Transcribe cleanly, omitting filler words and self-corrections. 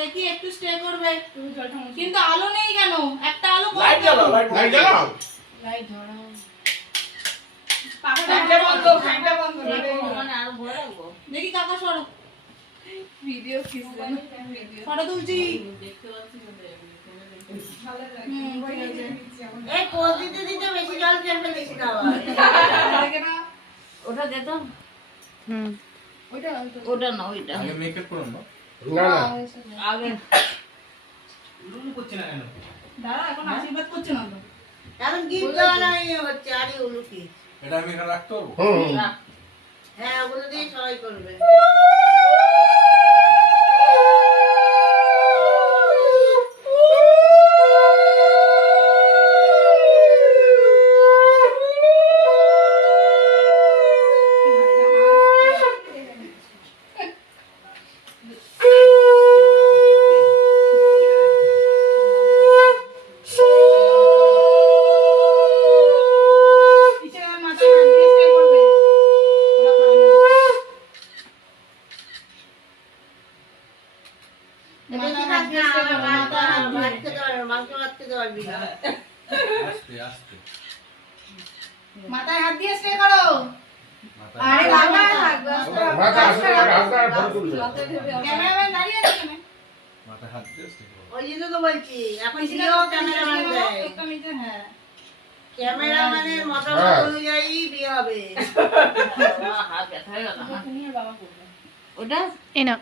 দেখি একটু স্টে করবে কিন্তু আলো নেই কেন একটা আলো লাইট জ্বালাও লাইট জ্বালাও লাইট ধরাও ফ্যানটা বন্ধ মানে আরো ভরে রাখবো দেখি কাকা সরো ভিডিও কিসেন ভিডিও ফটো তুলছি দেখতে পাচ্ছি না এই পোজ দিতে দিতে বেশি জল খেয়ে ফেলেছি না আবার। ওটা দে তো ওইটা ওটা না ওইটা আগে মেকআপ করুন না না না আগে লুলু করছে না কেন দাঁড়া এখন আশীর্বাদ করছে না তো এখন গিফট দেওয়া নাই হচ্ছে আরে উলুকি। এটা আমি এখানে রাখতে পারবো রাখ। হ্যাঁ ওগুলো দিয়ে সবাই করবে। পিছনে আমার মাথায় হাত দিয়ে স্টে করবে ওরা বেশি খাস না, আমার ভাত খেতে পারবে, মাংস ভাত খেতে পারবি না। আস্তে আস্তে মাথায় হাত দিয়ে স্টে করো মাথা আরে বাবা মাথা আসলে হাতটা ফটো তুলবে ক্যামেরাম্যান দাঁড়িয়ে আছে কেন মাথা হাত দিয়ে আস্তে করো। ওই জন্য তো বলছি এখন বিয়েও ক্যামেরাম্যান দেয়। হ্যাঁ ক্যামেরাম্যানের মতামত হ্যাঁ। অনুযায়ী বিয়ে হবে। হাত ব্যথা হয়ে গেল আমার। তুমি আর বাবা করবে ওটা এই নাও